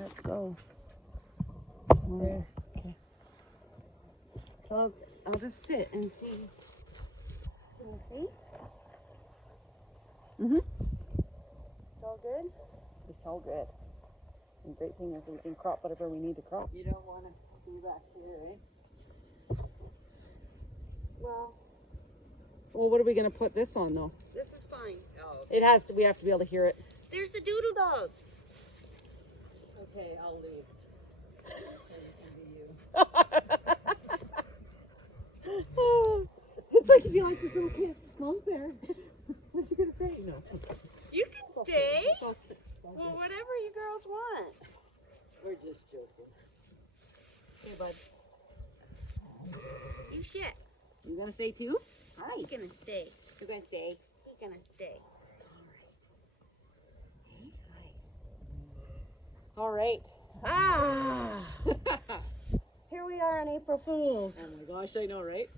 let's go. There. Okay. So I'll just sit and see. Can you see? Mm-hmm. It's all good? It's all good. And great thing is we can crop whatever we need to crop. You don't want to be back here, eh? Well, what are we gonna put this on though? this is fine. Oh, It has to. We have to be able to hear it. there's the doodle dog. Okay, I'll leave. It's like if you like this little kid. Mom's there. What's she gonna say? No. You can stay. Well, whatever you girls want. We're just joking. Hey, bud. You shit. You gonna stay too? Hi. He's gonna stay. You're gonna stay. He's gonna stay. All right. Ah! Here we are on April Fools. Oh my gosh, I know, right?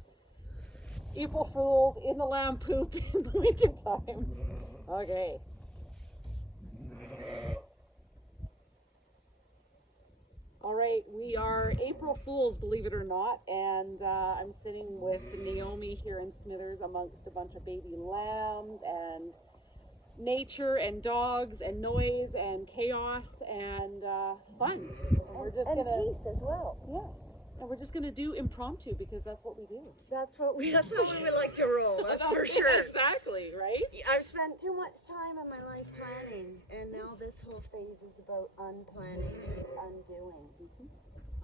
April Fools in the lamb poop in the wintertime. Okay. All right, we are April Fools, believe it or not, and I'm sitting with Naomi here in Smithers amongst a bunch of baby lambs and nature and dogs and noise and chaos and fun. We're just And gonna peace as well. yes, and we're just gonna do impromptu because that's what we do. That's how we like to roll, that's for sure. Exactly, right? I've spent too much time in my life planning, and now this whole phase is about unplanning and undoing.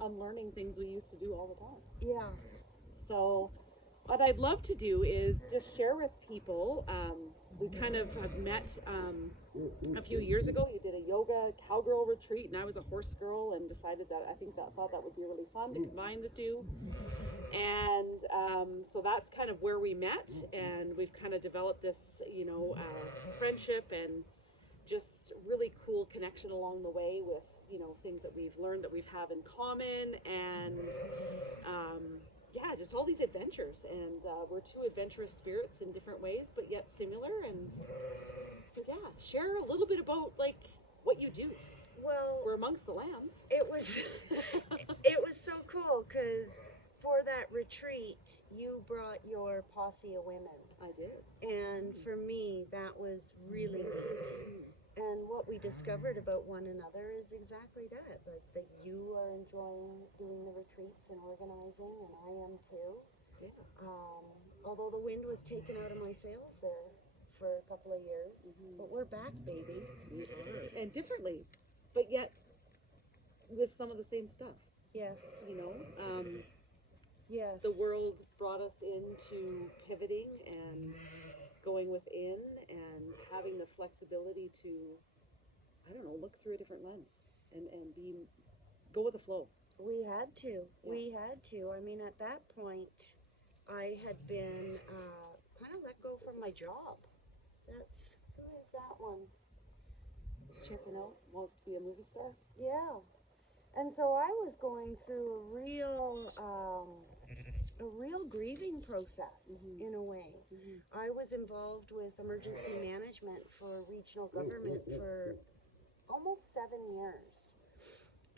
Unlearning things we used to do all the time. Yeah. So what I'd love to do is just share with people. We kind of have met a few years ago. We did a yoga cowgirl retreat, and I was a horse girl, and decided that thought that would be really fun to combine the two. And so that's kind of where we met, and we've kind of developed this, friendship and just really cool connection along the way with, things that we've learned that we have in common, and just all these adventures. And we're two adventurous spirits in different ways, but yet similar. And so, share a little bit about what you do. Well, We're amongst the lambs. it was it was so cool because for that retreat, you brought your posse of women. I did. And for me, that was really neat. And what we discovered about one another is exactly that. Like that you are enjoying doing the retreats and organizing, and I am too. Yeah. Although the wind was taken out of my sails there for a couple of years. But we're back, baby. We are. And differently, but yet with some of the same stuff. Yes. Yes. The world brought us into pivoting and going within and having the flexibility to, look through a different lens and go with the flow. We had to. Yeah. We had to. I mean, at that point, I had been kind of let go from my job. Who is that one? Checking out, wants to be a movie star. Yeah. And so I was going through a real grieving process in a way. I was involved with emergency management for regional government for almost 7 years.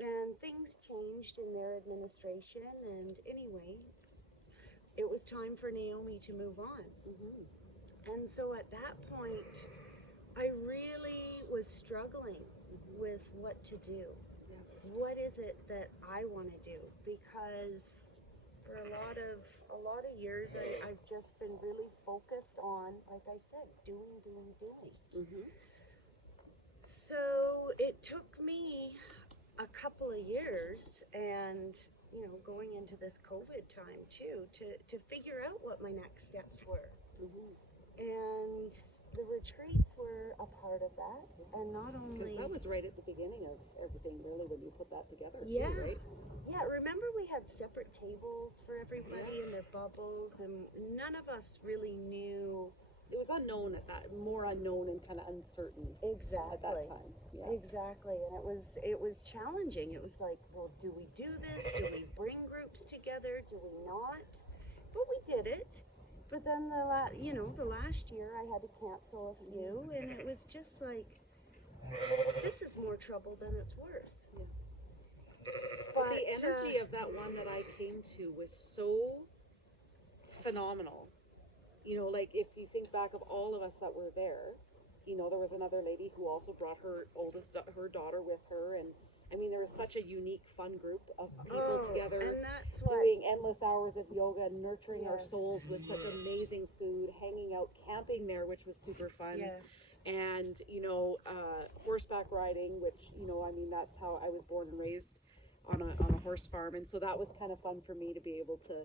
And things changed in their administration, and anyway, it was time for Naomi to move on. And so at that point, I really was struggling with what to do. What is it that I want to do? Because for a lot of years, I've just been really focused on, like I said, doing. So it took me a couple of years, and going into this COVID time too, to figure out what my next steps were. And the retreats were a part of that, and not only Because that was right at the beginning of everything, really, when you put that together, Yeah. too, right? Yeah, remember we had separate tables for everybody in their bubbles, and none of us really knew. It was unknown more unknown and kind of uncertain Exactly. at that time. Yeah. Exactly, and it was challenging. It was like, well, do we do this? Do we bring groups together? Do we not? But we did it. But then the last year I had to cancel a few, and it was just like, this is more trouble than it's worth. Yeah. But the energy of that one that I came to was so phenomenal. You know, like if you think back of all of us that were there, you know, there was another lady who also brought her daughter with her, and I mean, there was such a unique, fun group of people together, and that's why, doing endless hours of yoga, nurturing our Yes. souls with such amazing food, hanging out, camping there, which was super fun. yes, And you know, horseback riding, which, you know, I mean, that's how I was born and raised on a horse farm, and so that was kind of fun for me to be able to,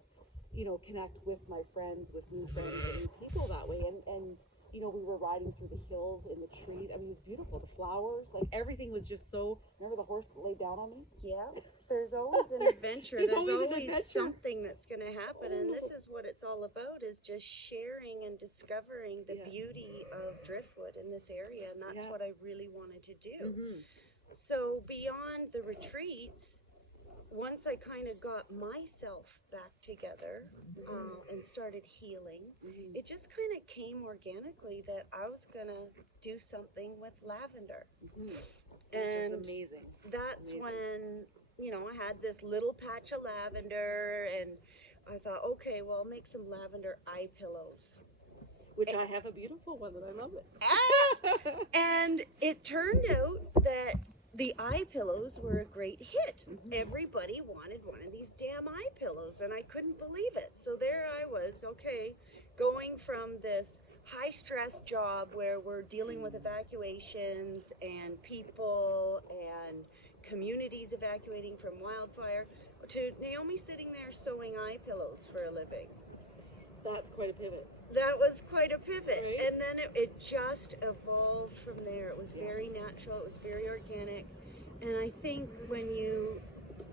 you know, connect with my friends, with new friends and new people that way. And you know, we were riding through the hills in the trees. I mean, it was beautiful. The flowers, like everything was just so. Remember the horse that laid down on me? yeah. There's always an adventure. there's There's always an always adventure. something that's going to happen, and this is what it's all about: is just sharing and discovering the Yeah. beauty of driftwood in this area, and that's Yeah. what I really wanted to do. Mm-hmm. So beyond the retreats, once I kind of got myself back together and started healing, Mm-hmm. it just kind of came organically that I was going to do something with lavender. Mm-hmm. Which is And amazing. that's Amazing. when, you know, I had this little patch of lavender, and I thought, okay, well, I'll make some lavender eye pillows. Which I have a beautiful one that I love it. And it turned out that the eye pillows were a great hit. Mhm. Everybody wanted one of these damn eye pillows, and I couldn't believe it. So there I was, okay, going from this high stress job where we're dealing with evacuations and people and communities evacuating from wildfire, to Naomi sitting there sewing eye pillows for a living. That's quite a pivot. That was quite a pivot. Right. And then it just evolved from there. It was Yeah. very natural, it was very organic. And I think when you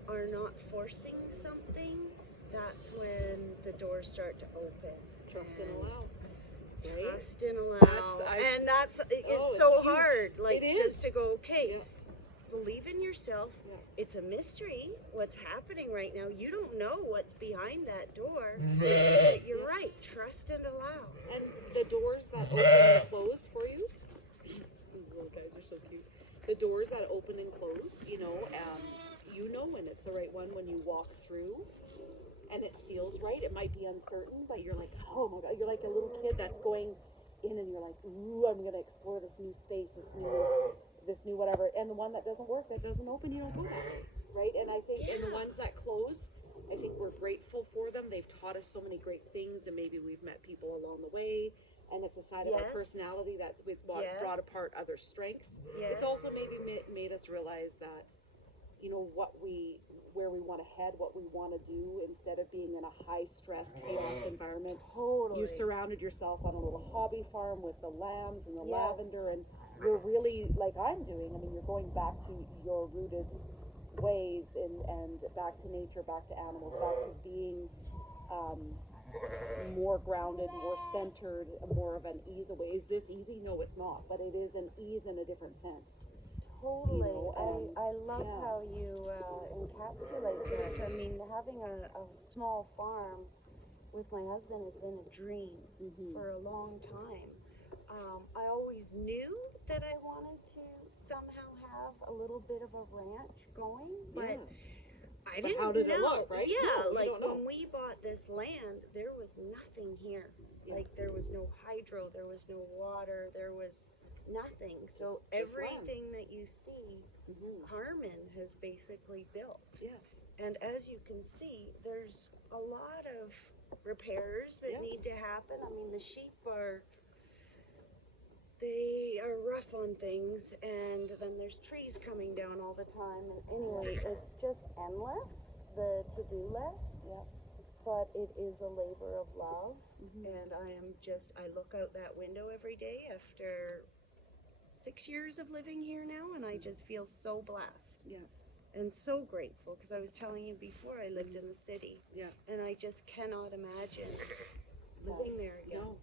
are not forcing something, that's when the doors start to open. Trust and allow. Right? Trust and allow. That's- and that's, it's Oh, so it's huge. hard. Like, It is. just to go, okay, Yeah. believe in yourself. Yeah. It's a mystery what's happening right now. You don't know what's behind that door. But you're right. Trust and allow. And the doors that open and close for you, these little guys are so cute. The doors that open and close, you know when it's the right one when you walk through and it feels right. It might be uncertain, but you're like, oh my God, you're like a little kid that's going in and you're like, ooh, I'm going to explore this new space, this new whatever. And the one that doesn't work, that doesn't open, you don't go that way, right? And I think in the Yeah. ones that close, I think we're grateful for them. They've taught us so many great things, and maybe we've met people along the way. And it's a side of our Yes. personality that's brought Yes. apart other strengths. Yes. It's also maybe made us realize that, you know, where we want to head, what we want to do, instead of being in a high stress chaos environment. Totally. You surrounded yourself on a little hobby farm with the lambs and the Yes. lavender, and you're really, like I'm doing, I mean, you're going back to your rooted ways and back to nature, back to animals, back to being more grounded, more centered, more of an ease away. Is this easy? No, it's not, but it is an ease in a different sense. Totally. You know, I love yeah. how you encapsulate that. I mean, having a small farm with my husband has been a dream Mhm. for a long time. I always knew that I wanted to somehow have a little bit of a ranch going, but Yeah. I But didn't how did know. it look, right? Yeah, No, you like don't know. when we bought this land, there was nothing here. Yeah. Like there was no hydro, there was no water, there was nothing. So Just land. everything that you see, Mhm. Carmen has basically built. Yeah. And as you can see, there's a lot of repairs that Yeah. need to happen. I mean, the sheep they are rough on things, and then there's trees coming down all the time. And anyway, it's just endless, the to-do list. Yeah. But it is a labor of love. Mhm. And I look out that window every day after 6 years of living here now, and I just feel so blessed. Yeah. And so grateful, because I was telling you before, I lived in the city. Yeah. And I just cannot imagine living there again. No.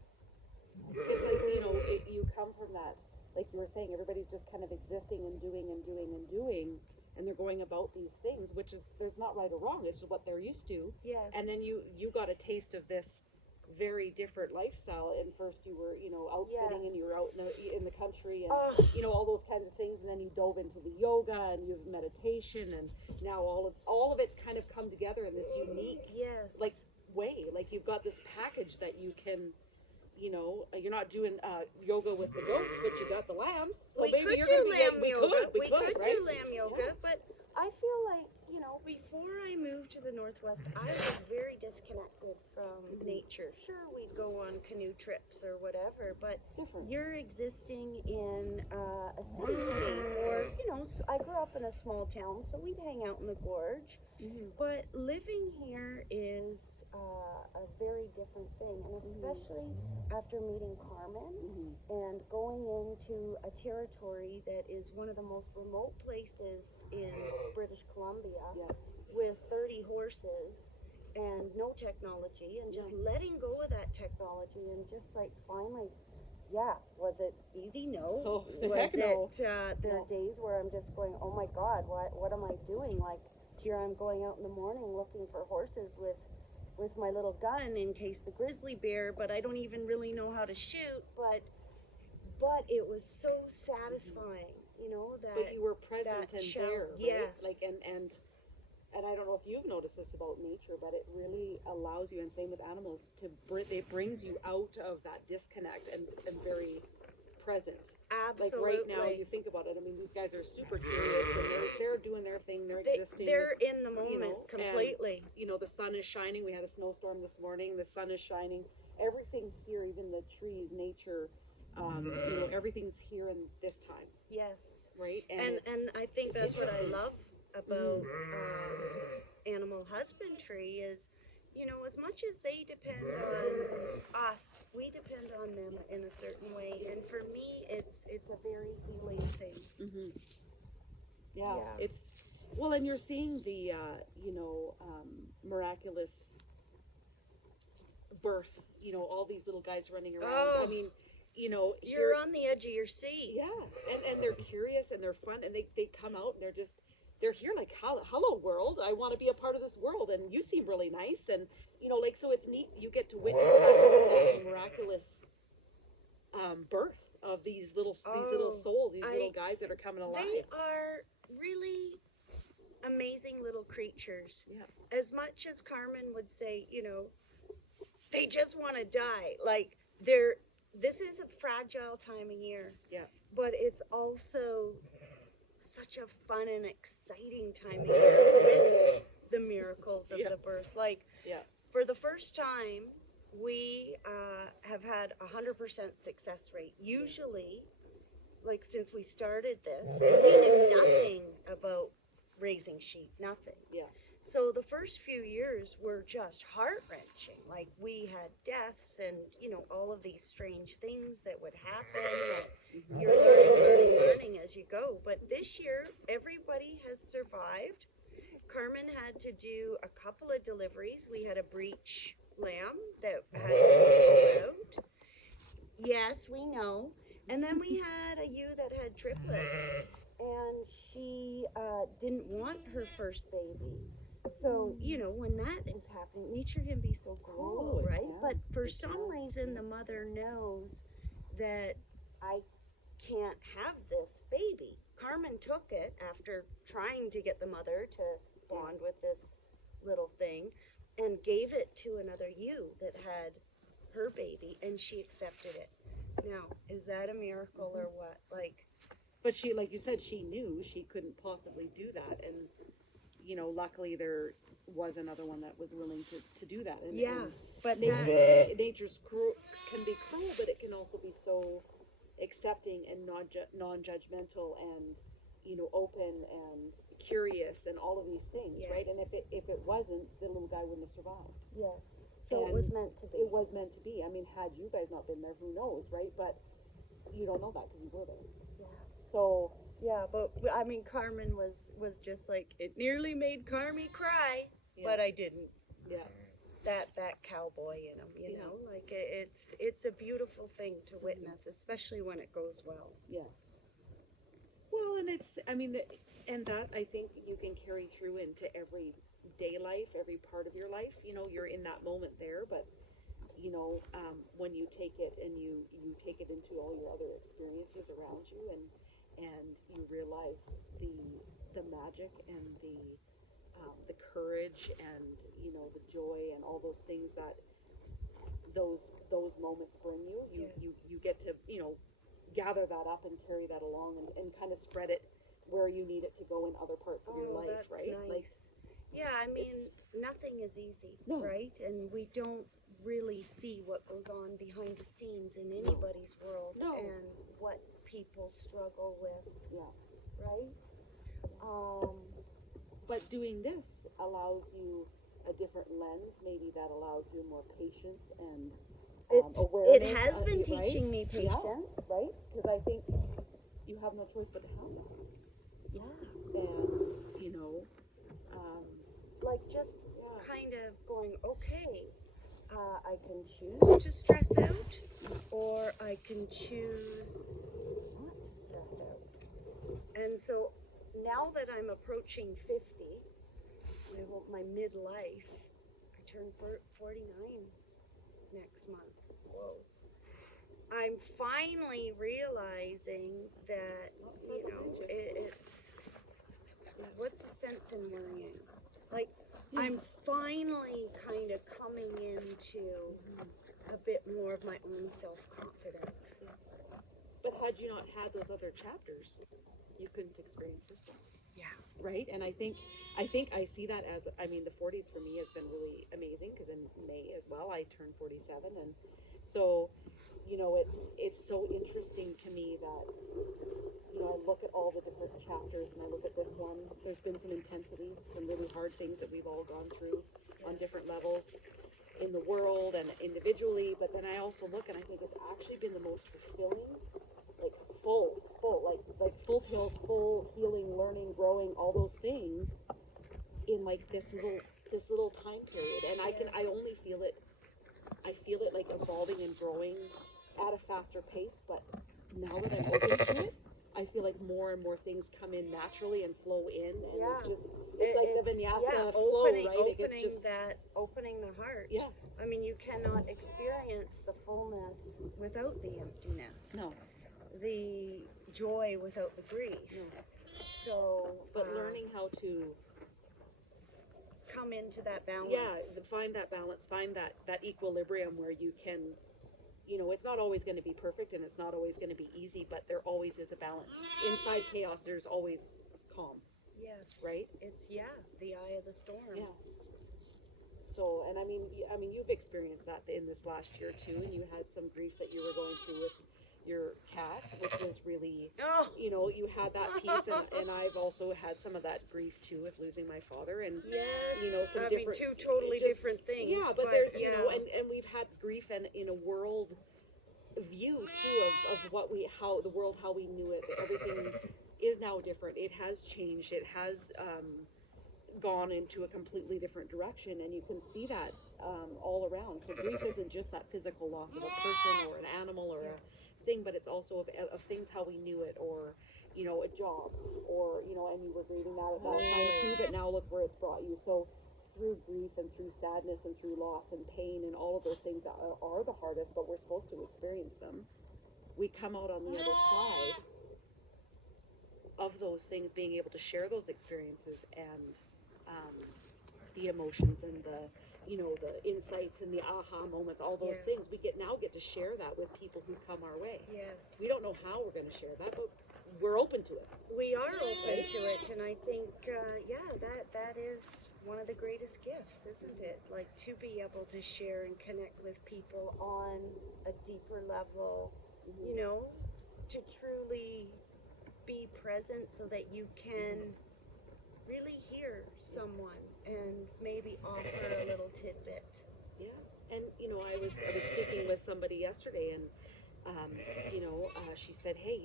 Because, like, you know, you come from that, like you were saying, everybody's just kind of existing and doing and doing and doing, and they're going about these things, which is, there's not right or wrong, it's just what they're used to. Yes. And then you got a taste of this very different lifestyle. And first you were, you know, outfitting and you were out in the country and, Oh, you know, all those kinds of things. And then you dove into the yoga and you have meditation, and now all of it's kind of come together in this unique, yes. like, way. Like, you've got this package that you can, you know, you're not doing yoga with the goats, but you got the lambs. So we maybe could you're do gonna be lamb yoga. We could, right? do lamb yoga, but I feel like, you know, before I moved to the Northwest, I was very disconnected from nature. Sure, we'd go on canoe trips or whatever, but Different. you're existing in a cityscape, or, you know, I grew up in a small town, so we'd hang out in the gorge. But living here is a very different thing, and especially after meeting Carmen and going into a territory that is one of the most remote places in British Columbia with 30 horses and no technology, and just letting go of that technology and just like finally, was it easy? No. Oh, Was heck no. there are days where I'm just going, oh my God, what am I doing? Like, here I'm going out in the morning looking for horses with my little gun in case the grizzly bear, but I don't even really know how to shoot, but it was so satisfying, you know, that. But you were present and there, right? Yes. Like, and I don't know if you've noticed this about nature, but it really allows you, and same with animals, it brings you out of that disconnect and very present. Absolutely. Like right now, you think about it. I mean, these guys are super curious, and they're doing their thing. They're existing. They're in the moment, you know, completely. And, you know, the sun is shining. We had a snowstorm this morning. The sun is shining. Everything here, even the trees, nature, you know, everything's here in this time. Yes. Right. And I think that's what I love about animal husbandry is, you know, as much as they depend on us, we depend on them in a certain way. And for me, it's a very healing thing. Yeah, it's, well, and you're seeing the, you know, miraculous birth, you know, all these little guys running around. Oh, I mean, you know, you're on the edge of your seat. Yeah, and they're curious and they're fun, and they come out and they're here like, hello world, I want to be a part of this world, and you seem really nice, and you know, like, so it's neat, you get to witness that miraculous birth of these little souls, these little guys that are coming alive. They are really amazing little creatures. Yeah. As much as Carmen would say, you know, they just want to die. Like, this is a fragile time of year. Yeah. But it's also such a fun and exciting time of year with the miracles of the birth. Like, for the first time, we have had 100% success rate. Usually, like, since we started this, and we knew nothing about raising sheep, nothing. Yeah. So the first few years were just heart-wrenching. Like, we had deaths and, you know, all of these strange things that would happen. That you're learning as you go. But this year, everybody has survived. Carmen had to do a couple of deliveries. We had a breech lamb that had to be pulled out. Yes, we know. And then we had a ewe that had triplets. And she didn't want her first baby. So, you know, when that is happening, nature can be so cruel, right? Yeah. But for some reason, the mother knows that I can't have this baby. Carmen took it after trying to get the mother to bond with this little thing and gave it to another ewe that had her baby, and she accepted it. Now, is that a miracle or what? Like, but she, like you said, she knew she couldn't possibly do that, and you know, luckily there was another one that was willing to do that. And, but nature's can be cruel, but it can also be so accepting and non-judgmental and, you know, open and curious and all of these things, right? And if it wasn't, the little guy wouldn't have survived. Yes. So it was meant to be. It was meant to be. I mean, had you guys not been there, who knows, right? But you don't know that because you were there. Yeah. So. Yeah, but I mean, Carmen was just like, it nearly made Carmy cry, but I didn't. Yeah. That cowboy in him, you know, like it's a beautiful thing to witness, especially when it goes well. Yeah. Well, and it's, I mean, that I think you can carry through into every day life, every part of your life. You know, you're in that moment there, but when you take it and you take it into all your other experiences around you, and you realize the magic and the courage and the joy and all those things that those moments bring you. You get to gather that up and carry that along and kind of spread it where you need it to go in other parts of your life, that's right? Nice. Yeah, I mean, nothing is easy, No. right? And we don't really see what goes on behind the scenes in anybody's world, No. and what people struggle with, Yeah. right? But doing this allows you a different lens, maybe that allows you more patience and It awareness. has been right? teaching me patience. Yeah, right? Because I think you have no choice but to have that. Yeah. And, Like just kind of going, okay, I can choose to stress out, or I can choose not to stress out. And so now that I'm approaching 50, my midlife, I turn 49 next month. Whoa. I'm finally realizing that, it's, what's the sense in worrying? Like, I'm finally kind of coming into a bit more of my own self-confidence. but had you not had those other chapters, you couldn't experience this one. Yeah. Right? And I think I see that as, the 40s for me has been really amazing, because in May as well, I turned 47. And so, it's so interesting to me that, I look at all the different chapters and I look at this one. There's been some intensity, some really hard things that we've all gone through on different levels in the world and individually. But then I also look and I think it's actually been the most fulfilling, like full tilt, full healing, learning, growing, all those things in like this little time period. And I only feel it. I feel it like evolving and growing at a faster pace. But now that I'm open to it, I feel like more and more things come in naturally and flow in, and it's like the vinyasa flow, right? Opening the heart. Yeah. I mean, you cannot experience the fullness without the emptiness. No. The joy without the grief. No. So, but learning how to come into that balance. Yeah, find that balance, find that equilibrium where you can, it's not always going to be perfect and it's not always going to be easy, but there always is a balance. Inside chaos, there's always calm. Yes. Right? It's, the eye of the storm. Yeah. So, and I mean, you've experienced that in this last year too, and you had some grief that you were going through with your cat, which was really, you had that piece, and I've also had some of that grief too with losing my father, and some different, two totally different things. Yeah, but there's, and we've had grief and in a world view too of how the world, how we knew it. Everything is now different. It has changed. It has gone into a completely different direction, and you can see that all around. So grief isn't just that physical loss of a person or an animal or a thing, but it's also of things how we knew it, or a job, or and you were grieving that at that time too, but now look where it's brought you. So through grief and through sadness and through loss and pain and all of those things that are the hardest, but we're supposed to experience them, we come out on the other side of those things, being able to share those experiences and the emotions and the insights and the aha moments, all those things. We get to share that with people who come our way. Yes. We don't know how we're going to share that, but we're open to it. We are open to it, and I think, that is one of the greatest gifts, isn't it? Like, to be able to share and connect with people on a deeper level, to truly be present so that you can really hear someone and maybe offer a little tidbit. Yeah. And I was speaking with somebody yesterday, and she said, hey,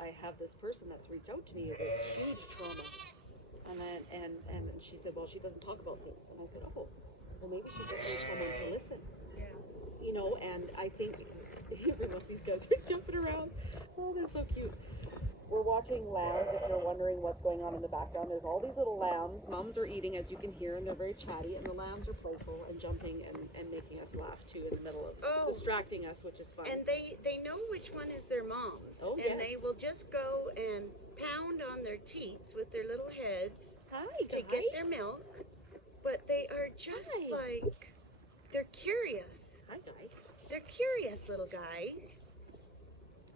I have this person that's reached out to me. It was huge trauma, and she said, well, she doesn't talk about things. And I said, oh, well, maybe she just needs someone to listen. Yeah. And I think everyone, these guys are jumping around. Oh, they're so cute. we're watching lambs. If you're wondering what's going on in the background, there's all these little lambs. Mums are eating, as you can hear, and they're very chatty. And the lambs are playful and jumping and making us laugh too in the middle of distracting us, which is fun. And they know which one is their mom's. Oh, and they will just go and pound on their teats with their little heads to get their milk. But they are just like, they're curious. Hi, guys. They're curious little guys.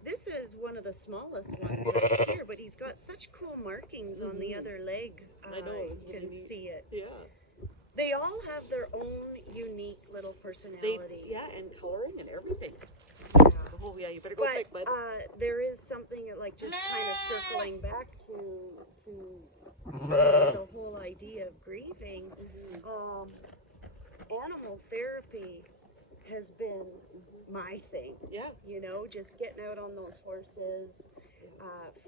This is one of the smallest ones right here, but he's got such cool markings on the other leg. I know. You can see it. Yeah. They all have their own unique little personalities. And coloring and everything. Yeah. Oh, yeah, you better go quick, bud. There is something like just kind of circling back to the whole idea of grieving. Animal therapy has been my thing. Yeah. You know, just getting out on those horses,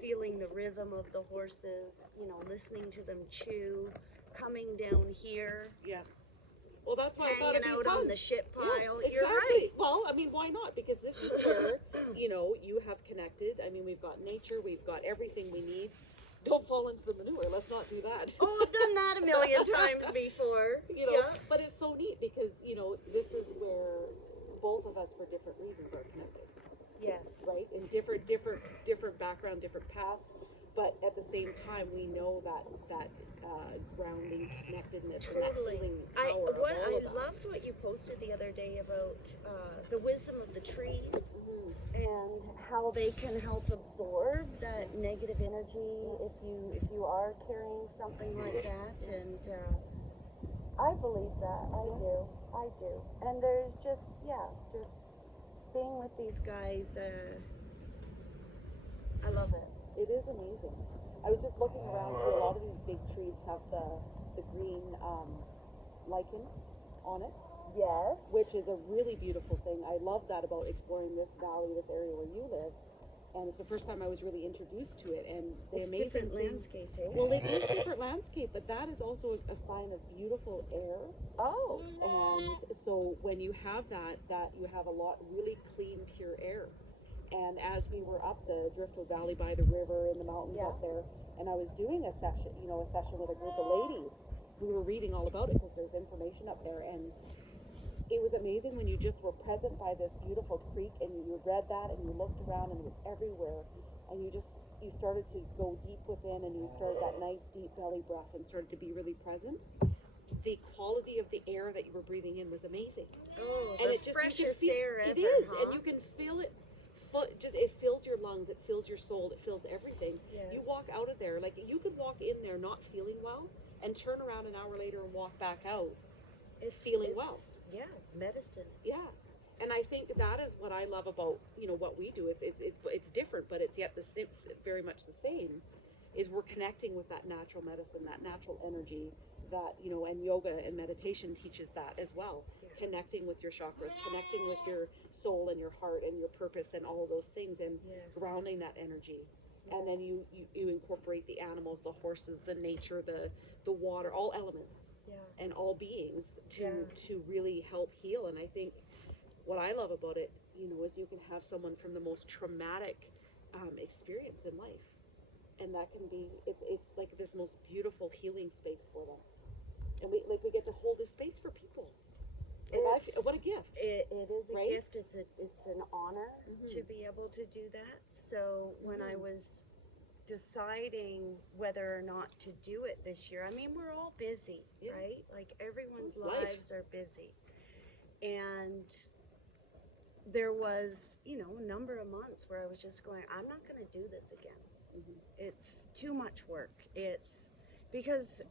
feeling the rhythm of the horses, you know, listening to them chew, coming down here. Yeah. Well, that's why I thought it'd be hanging out fun. on the shit pile. Yeah, exactly. You're right. Well, I mean, why not? Because this is where, you know, you have connected. I mean, we've got nature, we've got everything we need. Don't fall into the manure. Let's not do that. Oh, I've done that a million times before. You know, but it's so neat because, you know, this is where both of us, for different reasons, are connected. Yes. Right? In different background, different paths. But at the same time, we know that grounding connectedness and that healing power. I loved what you posted the other day about the wisdom of the trees and how they can help absorb that negative energy if you are carrying something like that. And I believe that. I do. And there's just being with these guys. I love it. It is amazing. I was just looking around too. A lot of these big trees have the green lichen on it. Yes. Which is a really beautiful thing. I love that about exploring this valley, this area where you live. And it's the first time I was really introduced to it. And the it's amazing different landscape, eh? Well, it is different landscape, but that is also a sign of beautiful air. Oh. And so when you have that you have a lot really clean, pure air. And as we were up the Driftwood Valley by the river in the mountains up there, and I was doing a session with a group of ladies, we were reading all about it because there's information up there, and it was amazing when you just were present by this beautiful creek and you read that and you looked around and it was everywhere, and you started to go deep within and you started that nice deep belly breath and started to be really present. The quality of the air that you were breathing in was amazing. Oh, and the freshest air ever. It is, huh? and you can feel it. It fills your lungs, it fills your soul, it fills everything. Yes. You walk out of there, like you could walk in there not feeling well and turn around an hour later and walk back out feeling well. Yeah, medicine. Yeah. And I think that is what I love about, you know, what we do. It's different, but it's yet very much the same, is we're connecting with that natural medicine, that natural energy that, you know, and yoga and meditation teaches that as well. Connecting with your chakras, connecting with your soul and your heart and your purpose and all of those things, and grounding that energy. And then you incorporate the animals, the horses, the nature, the water, all elements and all beings to really help heal. And I think what I love about it, you know, is you can have someone from the most traumatic experience in life, and that can be it's like this most beautiful healing space for them. And we get to hold this space for people. What a gift. It is a right? gift. It's an honor to be able to do that. So when I was deciding whether or not to do it this year, I mean, we're all busy, right? Like everyone's lives are busy. And there was, you know, a number of months where I was just going, I'm not going to do this again. It's too much work. It's because,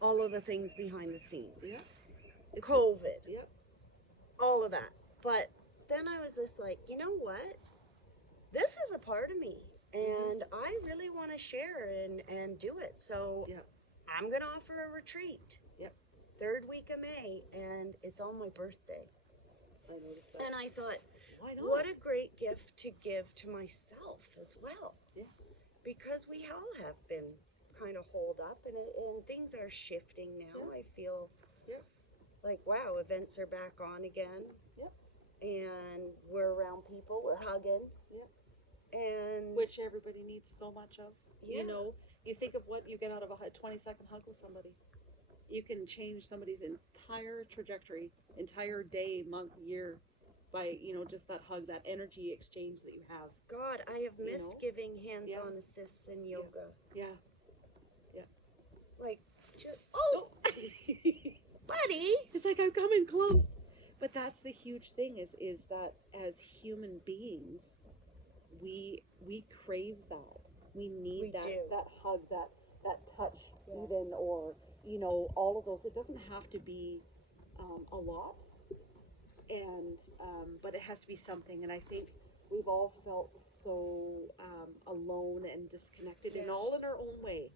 all of the things behind the scenes. COVID. All of that. But then I was just like, you know what? This is a part of me. And I really want to share and do it. So I'm going to offer a retreat. 3rd week of May. And it's on my birthday. I noticed that. And I thought, why not? what a great gift to give to myself as well. Because we all have been kind of holed up and things are shifting now. I feel like, wow, events are back on again. And we're around people, we're hugging. And which everybody needs so much of. Yeah. You know, you think of what you get out of a 20-second hug with somebody. You can change somebody's entire trajectory, entire day, month, year by, you know, just that hug, that energy exchange that you have. God, I have You missed know? giving hands-on assists in yoga. Yeah. Like, oh, buddy. It's like I'm coming close. But that's the huge thing is that as human beings, we crave that. We need We that do. that hug, that touch, Yes. even, or you know, all of those. It doesn't have to be a lot, and but it has to be something. And I think we've all felt so alone and disconnected, and all in Yes. our own way.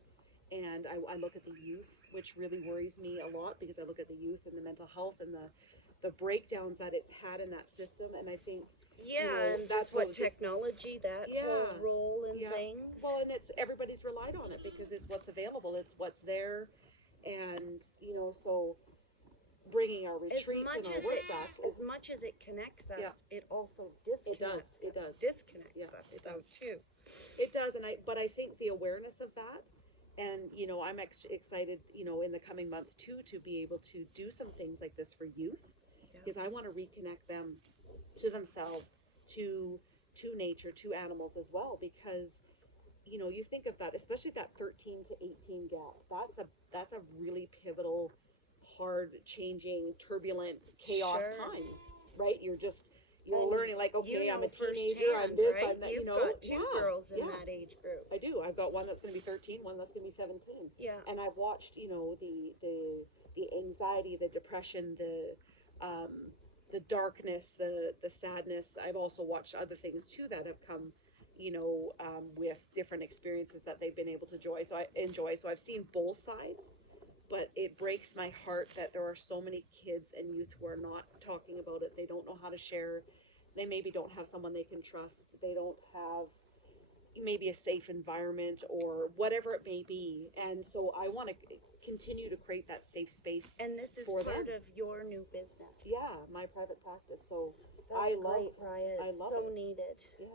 And I look at the youth, which really worries me a lot, because I look at the youth and the mental health and the breakdowns that it's had in that system. And I think, Yeah, know, and that's just what what was technology, that Yeah. whole role in Yeah. things. well, and it's everybody's relied on it because it's what's available, it's what's there, and you know, so bringing our as retreats much and our as work it, back as is, much as it connects us, it also it disconnects. does. Disconnects Yeah, us it though does. too. It does, but I think the awareness of that, and you know, I'm excited, you know, in the coming months too, to be able to do some things like this for youth, Yeah. because I want to reconnect them to themselves, to nature, to animals as well, because you know, you think of that, especially that 13 to 18 gap. That's a really pivotal, hard, changing, turbulent, chaos Sure. time, right? You're And learning, like, okay, you I'm know a teenager, I'm firsthand, this, right? I'm that, You've you know. got two Yeah, girls in yeah. that age group. I do. I've got one that's going to be 13, one that's going to be 17. Yeah. And I've watched, you know, the anxiety, the depression, the darkness, the sadness. I've also watched other things too that have come, you know, with different experiences that they've been able to enjoy. So I've seen both sides, but it breaks my heart that there are so many kids and youth who are not talking about it. They don't know how to share. They maybe don't have someone they can trust. They don't have maybe a safe environment or whatever it may be. And so I want to continue to create that safe space. And this is for part them. of your new business. Yeah, my private practice. So That's I love, great, Raya. I It's love so it. needed. Yeah.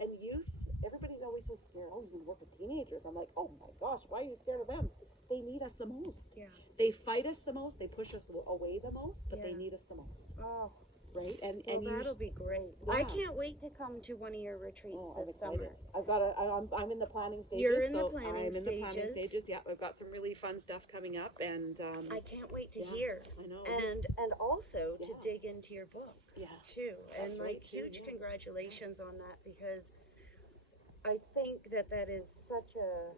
And youth, everybody's always so scared. Oh, you can work with teenagers. I'm like, oh my gosh, why are you scared of them? They need us the most. Yeah. They fight us the most. They push us away the most, but they Yeah. need us the most. Oh, Right? And well, you that'll be great. Yeah. I can't wait to come to one of your retreats I'm this excited. summer. I've got I'm in the planning stages. You're in the so planning I'm in the planning stages. stages. Yeah, I've got some really fun stuff coming up, and I can't wait to yeah. hear. I know. And also to Yeah. dig into your book Yeah. too. That's And right, like too, huge yeah. congratulations on that, because I think that is such a,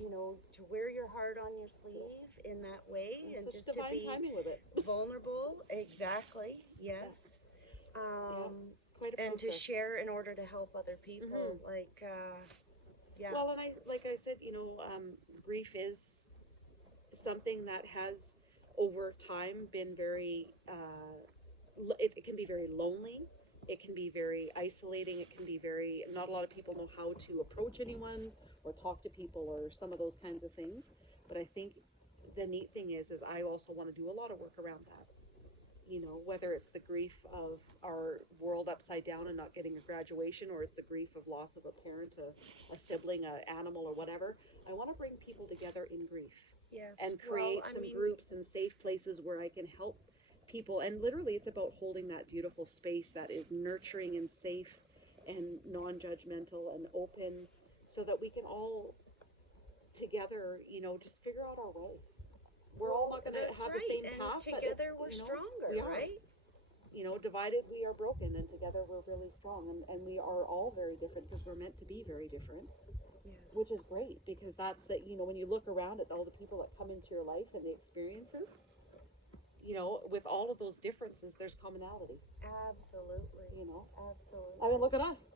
you know, to wear your heart on your sleeve in that way, And and such just to divine be timing with it. vulnerable. Exactly. Yes. Quite a And to process. share in order to help other people. Like, yeah. Well, and like I said, you know, grief is something that has over time been very. It can be very lonely. It can be very isolating. It can be very. Not a lot of people know how to approach anyone or talk to people or some of those kinds of things. But I think the neat thing is I also want to do a lot of work around that. You know, whether it's the grief of our world upside down and not getting a graduation, or it's the grief of loss of a parent, a sibling, an animal, or whatever. I want to bring people together in grief Yes. and create Well, I some mean, groups and safe places where I can help people. And literally, it's about holding that beautiful space that is nurturing and safe and non-judgmental and open, so that we can all together, you know, just figure out our way. We're all not going to That's have right. the same And path. but together we're you know, stronger, we are. right? You know, divided we are broken, and together we're really strong. And we are all very different because we're meant to be very different, Yes. which is great, because that's that, you know, when you look around at all the people that come into your life and the experiences, you know, with all of those differences, there's commonality, Absolutely. you know. Absolutely. I mean, look at us.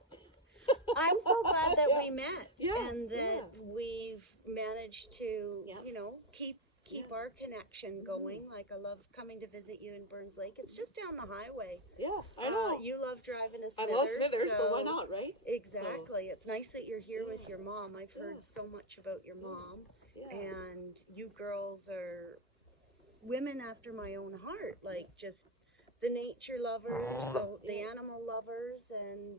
I'm so glad that Yeah. we met, Yeah, and that yeah. we've managed to, Yeah. you know, keep Yeah. our connection going. Like, I love coming to visit you in Burns Lake. It's just down the highway. Yeah, I know. You love driving to I Smithers. love Smithers, so why not, right? Exactly. It's nice that you're here with Yeah. your mom. I've heard Yeah. so much about your mom, Yeah. and you girls are women after my own heart. Like, just the nature lovers, the animal lovers, and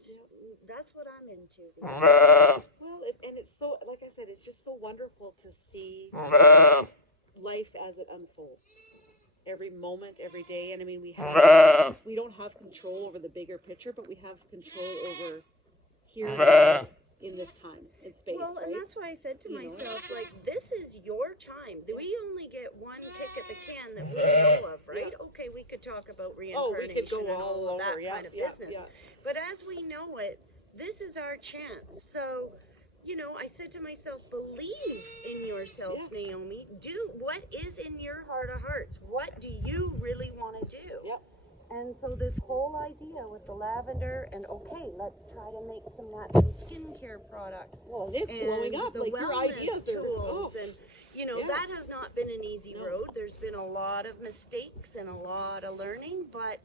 that's what I'm into these days. Well, and it's so, like I said, it's just so wonderful to see life as it unfolds. Every moment, every day, and I mean, we don't have control over the bigger picture, but we have control over here in this time, in space, Well, right? and that's why I said to You know? myself, like, this is your time. We only get one kick at the can that we know of, right? Yeah. Okay, we could talk about Oh, we reincarnation could go and all all of that over, yeah, kind of yeah, business. yeah. But as we know it, this is our chance. So, you know, I said to myself, believe in yourself, Yeah. Naomi. Do what is in your heart of hearts. What do you really want to do? Yep. And so this whole idea with the lavender and okay, let's try to make some natural skincare products. Well, it is And blowing up. the Like your wellness ideas are, tools, and you know Yeah. that has not been an easy No. road. There's been a lot of mistakes and a lot of learning, but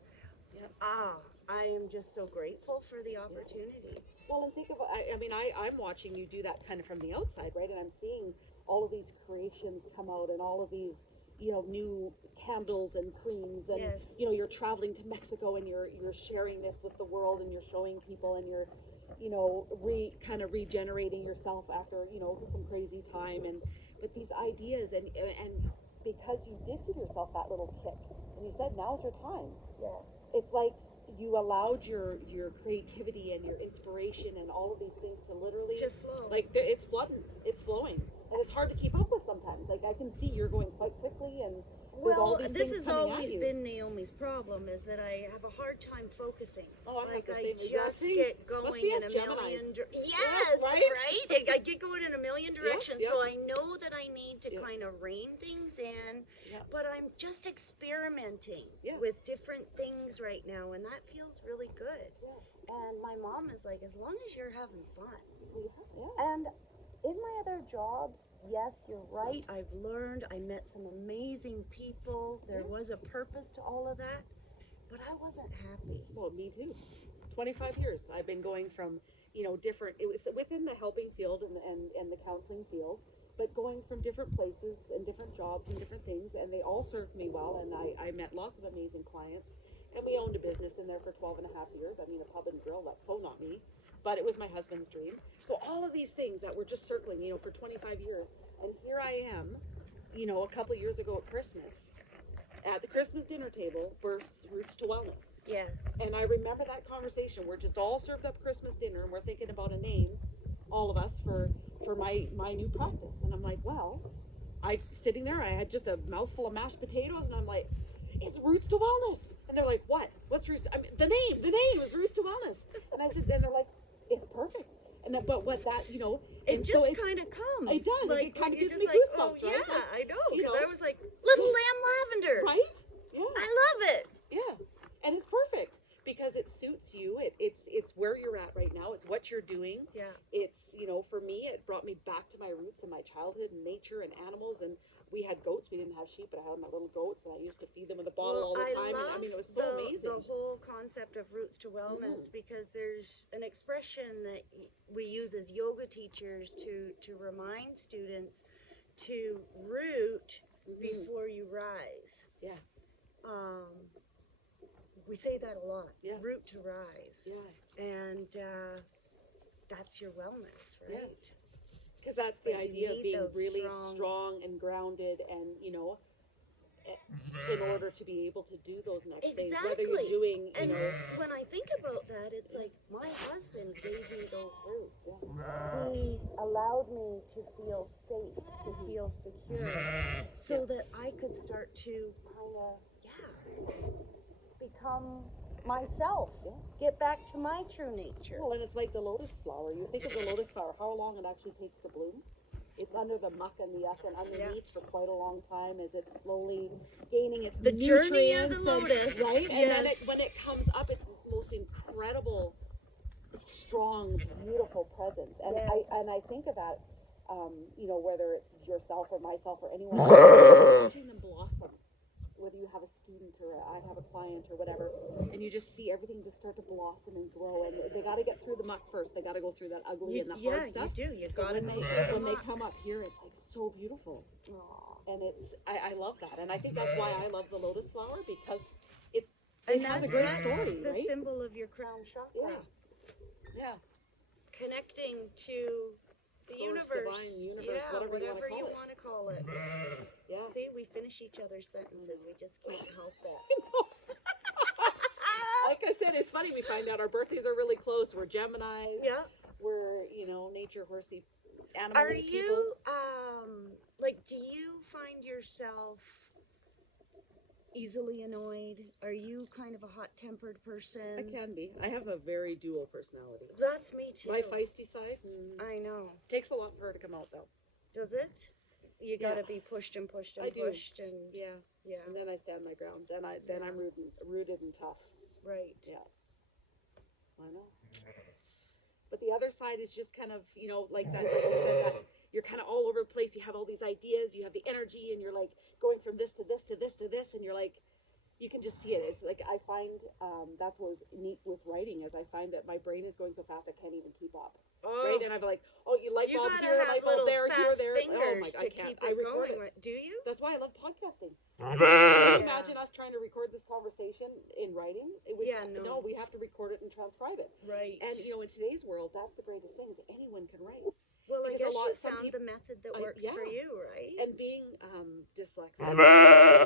Yep. I am just so grateful for the opportunity. Well, and think of, I mean, I'm watching you do that kind of from the outside, right? And I'm seeing all of these creations come out and all of these, you know, new candles and creams and, Yes. you know, you're traveling to Mexico and you're sharing this with the world and you're showing people and you're, you know, kind of regenerating yourself after, you know, some crazy time. And, but these ideas and because you did give yourself that little kick and you said, now's your time. Yes. It's like you allowed your creativity and your inspiration and all of these things to literally To flow. like it's flooding, it's flowing, and it's hard to keep up with sometimes. Like I can see you're going quite quickly, and there's all Well, these this things has coming always at you. been Naomi's problem is that I have a hard time focusing. Oh, I have Like the I same exact just thing. get going Must be in us a Geminis. million. Yes, Yes, right? right. I get going in a million directions, yeah. so I know that I need to Yeah. kind of rein things in. Yeah. But I'm just experimenting Yeah. with different things right now, and that feels really good. Yeah. And my mom is like, as long as you're having fun. Yeah. And in my other jobs, yes, you're right. I've learned. I met some amazing people. There was a purpose to all of that, but I wasn't happy. Well, me too. 25 years. I've been going from, you know, different, it was within the helping field and the counseling field, but going from different places and different jobs and different things, and they all served me well, and I met lots of amazing clients, and we owned a business in there for 12 and a half years. I mean, a pub and grill, that's so not me, but it was my husband's dream. So all of these things that were just circling, you know, for 25 years, and here I am, you know, a couple of years ago at Christmas, at the Christmas dinner table, bursts Roots to Wellness. Yes. And I remember that conversation. We're just all served up Christmas dinner and we're thinking about a name, all of us, for my new practice. And I'm like, well, sitting there, I had just a mouthful of mashed potatoes and I'm like, it's Roots to Wellness. And they're like, what? What's Roots to, I mean, the name is Roots to Wellness. And I said, and they're like, it's perfect. And then, but what that, you know, it and just so kind of comes. it does. Like, It kind of you're gives me just like, goosebumps, oh, right? Yeah, Like, I know. you Because know. I was like, little lamb lavender. right? Yeah. I love it. Yeah, and it's perfect because it suits you. It's where you're at right now. It's what you're doing. Yeah. It's, you know, for me, it brought me back to my roots and my childhood and nature and animals. And we had goats. We didn't have sheep, but I had my little goats, and I used to feed them in the bottle all the time. And I mean, it was so amazing. The whole concept of Roots to Wellness, because there's an expression that we use as yoga teachers to remind students to root before you rise. Yeah. We say that a lot. Yeah. Root to rise. Yeah. And that's your wellness, right? Yeah. Because that's the But you idea of need being those really strong- strong and grounded, and you know, in order to be able to do those next things, whether you're Exactly. doing, you And know, when I think about that, it's like my husband gave me those roots. He allowed me to feel safe, to feel secure, so that I could start to kind of, become myself, get back to my true nature. well, and it's like the lotus flower. You think of the lotus flower, how long it actually takes to bloom. It's under the muck and the yuck and underneath for quite a long time as it's slowly gaining its The nutrients. journey of the and- lotus, right? And then yes. when it comes up, it's this most incredible, strong, beautiful presence. And Yes. I think of that, you know, whether it's yourself or myself or anyone else, watching them blossom. Whether you have a student or I have a client or whatever, and you just see everything just start to blossom and grow, and they got to get through the muck first. They got to go through that ugly and the hard stuff. you do. You But got to when they come up here, it's like so beautiful, and it's I love that, and I think that's why I love the lotus flower, because it has a great that's story, the right? symbol of your crown chakra. Yeah. Connecting to the Source, universe. divine universe, yeah, whatever you whatever you wanna want to call it. Yeah. See, we finish each other's sentences. We just can't help it. Like I said, it's funny. We find out our birthdays are really close. We're Geminis. Yeah. We're, nature, horsey, animal Are people. you like? Do you find yourself easily annoyed? Are you kind of a hot-tempered person? I can be. I have a very dual personality. That's me too. My feisty side I know. takes a lot for her to come out, though. Does it? You Yeah. gotta be pushed and pushed and I do. pushed and Yeah. yeah. And then I stand my ground. Then I'm rooted and tough. Right. Yeah. I know. But the other side is just kind of, like that, like you said, that you're kind of all over the place. You have all these ideas, you have the energy, and you're like going from this to this to this to this, and you're like, you can just see it. It's like, I find that's what's neat with writing, is I find that my brain is going so fast I can't even keep up. Oh, Right? And I'm like, oh, you light you bulb gotta here, have light bulb little there, fast here, there. Oh my fingers God, to I can't. keep I it record going. it. Do you? That's why I love podcasting. Can Yeah. you imagine us trying to record this conversation in writing? It would, Yeah, no. we have to record it and transcribe it. Right. And in today's world, that's the greatest thing, is anyone can write. well, I because guess some you found people- the method that I- works for yeah. you, right? And being dyslexic,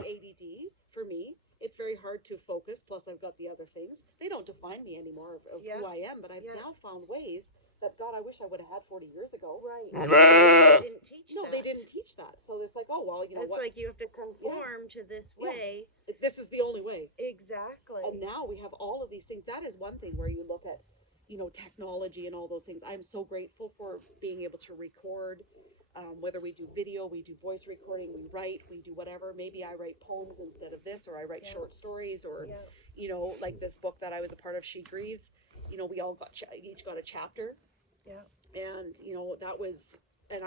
ADD, for me, it's very hard to focus. Plus, I've got the other things. They don't define me anymore of Yeah. who I am, but I've Yeah. now found ways that, God, I wish I would have had 40 years ago. Right. They didn't teach No, that. they didn't teach that. So it's like, oh, well, It's what? like you have to conform to this Yeah. way. This is the only way. Exactly. And now we have all of these things. That is one thing where you look at, technology and all those things. I'm so grateful for being able to record, whether we do video, we do voice recording, we write, we do whatever. Maybe I write poems instead of this, or I write Yeah. short stories, or, Yeah. like this book that I was a part of, She Grieves, we all each got a chapter. Yeah. And, that was, and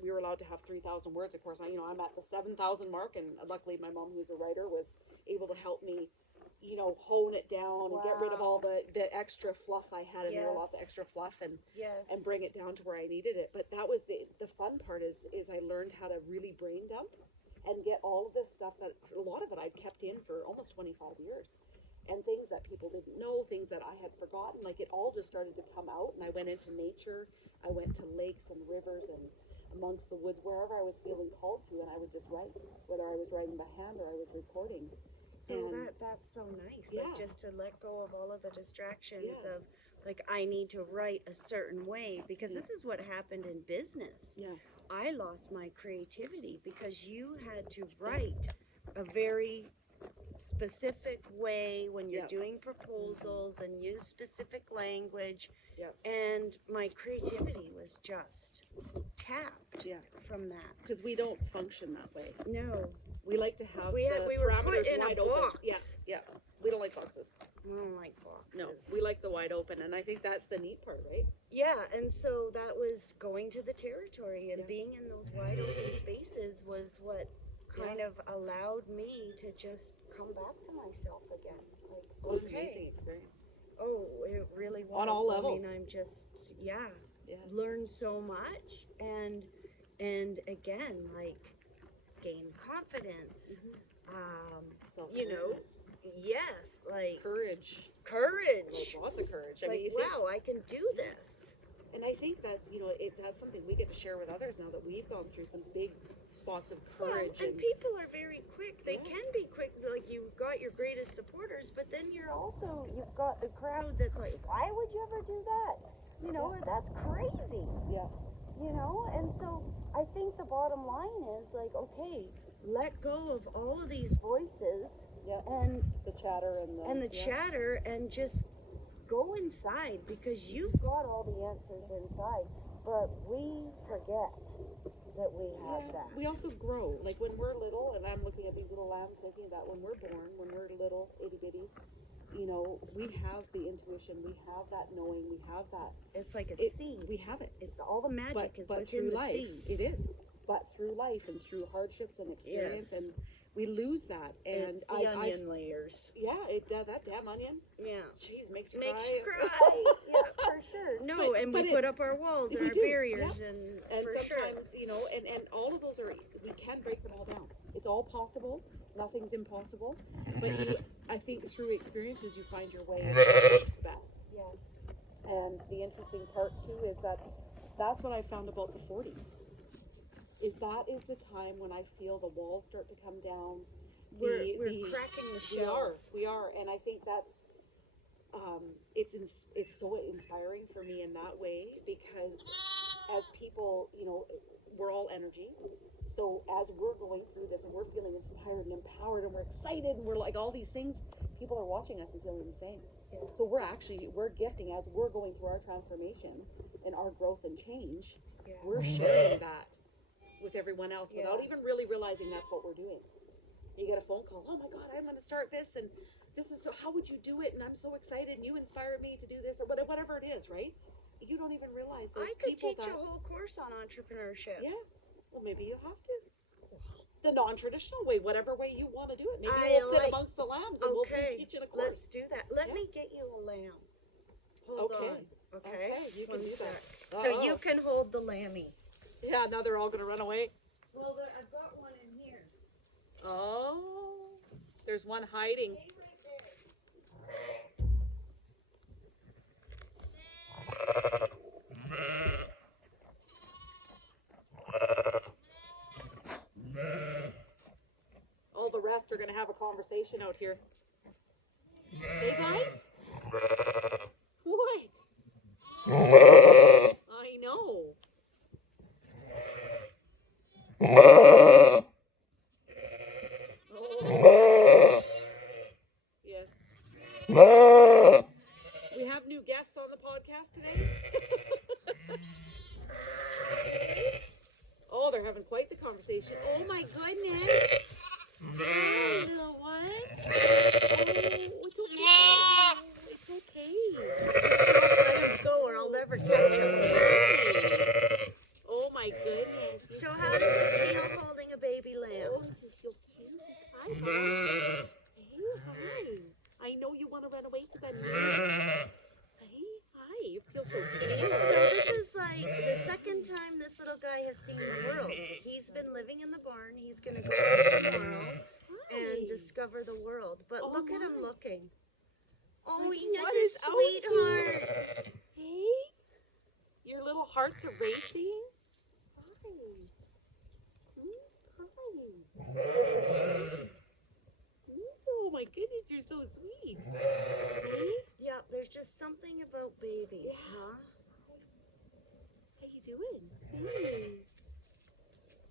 we were allowed to have 3,000 words. Of course, I'm at the 7,000 mark, and luckily my mom, who's a writer, was able to help me, hone it down and get rid of all the extra fluff I had, and there were lots of Yes. extra fluff, and Yes. bring it down to where I needed it. But that was the fun part, is I learned how to really brain dump and get all of this stuff that, a lot of it I'd kept in for almost 25 years. And things that people didn't know, things that I had forgotten, like it all just started to come out. And I went into nature, I went to lakes and rivers and amongst the woods, wherever I was feeling called to, and I would just write, whether I was writing by hand or I was recording. So And- that's so nice. Yeah. Like just to let go of all of the distractions Yeah. of like I need to write a certain way because Yeah. this is what happened in business. Yeah. I lost my creativity because you had to write a very specific way when you're Yeah. doing proposals and use specific language. Yeah. And my creativity was just tapped Yeah. from that. Because we don't function that way. No, We like to have We the were put parameters in a wide open. box. Yeah. We don't like boxes. I don't like boxes. No, we like the wide open, and I think that's the neat part, right? Yeah, and so that was going to the territory and Yeah. being in those wide open spaces was what kind of allowed me to just come back to myself again. Like, What an okay. amazing experience. Oh, it really was. On all levels. I mean, I'm just Yeah. learned so much and again, like gain confidence. So Yes, like courage, courage. like lots of courage. It's like, you think- wow, I can do this. and I think that's that's something we get to share with others now that we've gone through some big spots of Well, courage. and people are very quick. They Yeah. can be quick. Like you've got your greatest supporters, but then you've got the crowd that's like, why would you ever do that? Or that's crazy. Yeah. And so I think the bottom line is like, okay, let go of all of these voices Yeah. and The chatter and the chatter and just go inside because you've got all the answers inside. But we forget that we have that. We also grow. Like when we're little, and I'm looking at these little lambs thinking that when we're born, when we're little itty bitties, we have the intuition, we have that knowing, we have that. It's like a It- seed. We have it. It's all the magic is but within through the life, seed. it is. But through life and through hardships and experience, Yes. and we lose that. And It's the onion layers. that damn onion, Yeah. jeez, makes you Makes cry. you cry. Yeah, for sure. No, But- and but we it- put up our walls and we our do, barriers and And for sure. sometimes, and all of those we can break them all down. It's all possible. Nothing's impossible. But I think through experiences, you find your way as to what works the best. Yes. And the interesting part too is that that's what I found about the 40s. Is that is the time when I feel the walls start to come down. We're cracking the shells. We are, and I think that's it's so inspiring for me in that way, because as people, you know, we're all energy. So as we're going through this and we're feeling inspired and empowered and we're excited and we're like all these things, people are watching us and feeling the same. Yeah. So we're gifting as we're going through our transformation and our growth and change. Yeah. We're sharing that with everyone else without Yeah. even really realizing that's what we're doing. You get a phone call, oh my God, I'm going to start this, and this is so, how would you do it? And I'm so excited, and you inspired me to do this, or whatever it is, right? You don't even realize those I could people teach a whole course on entrepreneurship. Yeah, well, maybe you have to. The non-traditional way, whatever way you want to do it. Maybe I we'll sit like- amongst the lambs and we'll be teaching a course. Let's do that. Let Yeah. me get you a lamb. Hold Okay. on. Okay. You can One do sec. that. So you can hold the lammy. Yeah, now they're all going to run away. Well, I've got one in here. Oh, there's one hiding. Stay right there. All the rest are going to have a conversation out here. Hey, guys? What? I know. Oh. Yes. We have new guests on the podcast today. Oh, they're having quite the conversation. Oh my goodness. Hi, little one. Oh, it's okay. It's okay. Just don't let him go or I'll never catch him. Oh my goodness. So how does it feel holding a baby lamb? Oh, this is so cute. Hi, Mom. Hey, hi. I know you want to run away because I'm here. Hey, hi. You feel so cute. So this is like the second time this little guy has seen the world. He's been living in the barn. He's going to go out tomorrow and discover the world. But Oh, look at him my. looking. Oh, like, he's what such a is out sweetheart. Hey, your little hearts are racing. Hi. Hi. Oh my goodness, you're so sweet. Hey, Yeah, there's just something about babies, huh? how you doing? Hey.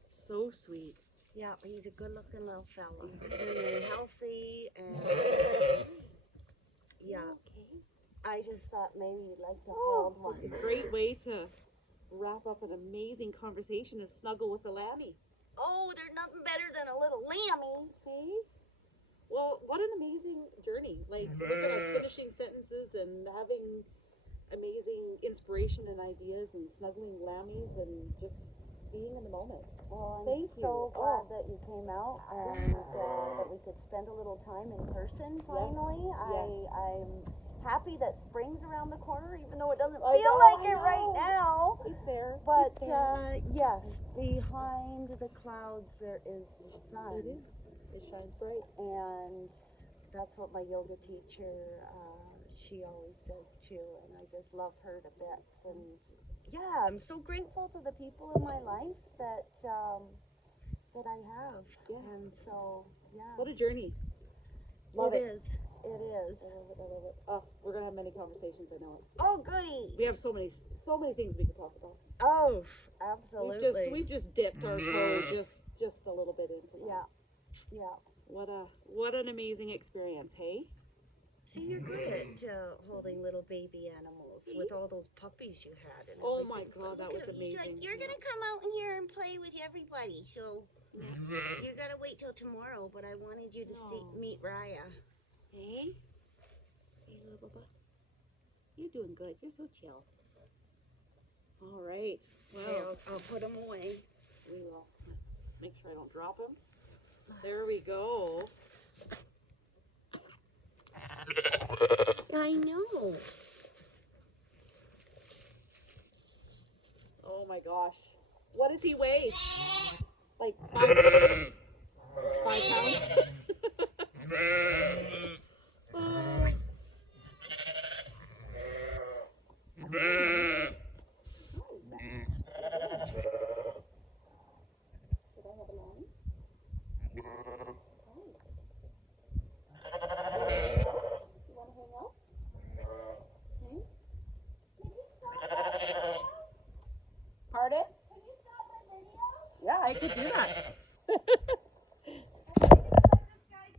So sweet. Yeah, he's a good-looking little fella. And healthy and... Yeah, Okay. I just thought maybe you'd like to Oh, hold one. that's a great way to wrap up an amazing conversation is snuggle with the lammy. Oh, there's nothing better than a little lammy. Hey. Well, what an amazing journey. Like, look at us finishing sentences and having amazing inspiration and ideas and snuggling lammies and just being in the moment. Well, I'm Thank so you. glad that you came out and that we could spend a little time in person finally. Yes. I'm happy that spring's around the corner, even though it doesn't I feel know, like I it right know. now. It's there. But It's there. yes, behind the clouds there is the sun. It is. It shines bright. And that's what my yoga teacher, she always says too, and I just love her to bits. And yeah, I'm so grateful to the people in my life that that I have. Yeah. And so, yeah. What a journey. Love it. It is. It is. I love it. I love it. Oh, we're gonna have many conversations. I know it. Oh, goody. We have so many things we could talk about. Oh, absolutely. We've just dipped our toe just a little bit into that. Yeah. Yeah. What an amazing experience, hey? See, you're good at holding little baby animals with all those puppies you had. And Oh my everything. God, that Look was at him. He's amazing. like, you're gonna come out in here and play with everybody, so you gotta wait till tomorrow. But I wanted you to meet Raya. Hey? Hey, little Bubba. You're doing good. You're so chill. All right. Well, Okay, I'll put him away. we will make sure I don't drop him. There we go. I know. Oh my gosh. What does he weigh? Like 5 pounds? I could do that.